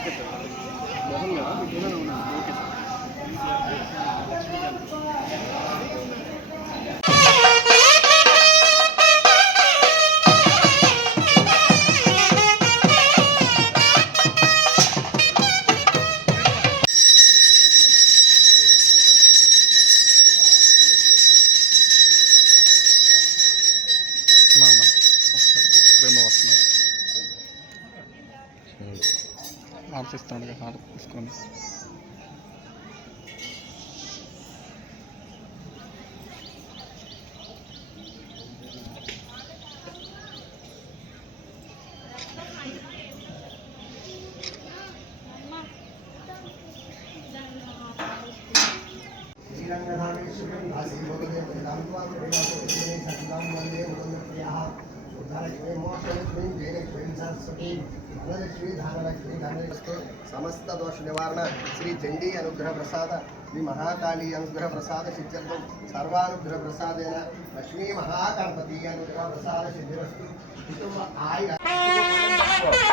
Okay sir. Mohan గారా మీకు ఏమైనా ఉన్నా? Okay sir. మామ ఒకసారి ప్రేమ వస్తున్నారు ఆర్టిస్తాను హార్ట్ తీసుకొని समस्त दोष निवारण श्री चंडी अनुग्रह प्रसाद श्री महाकाली अनुग्रह प्रसाद सिद्ध्यर्थम सर्वानुग्रह प्रसादेन लक्ष्मी महागणपति अनुग्रह प्रसाद सिद्धिरस्तु कुटुंब आय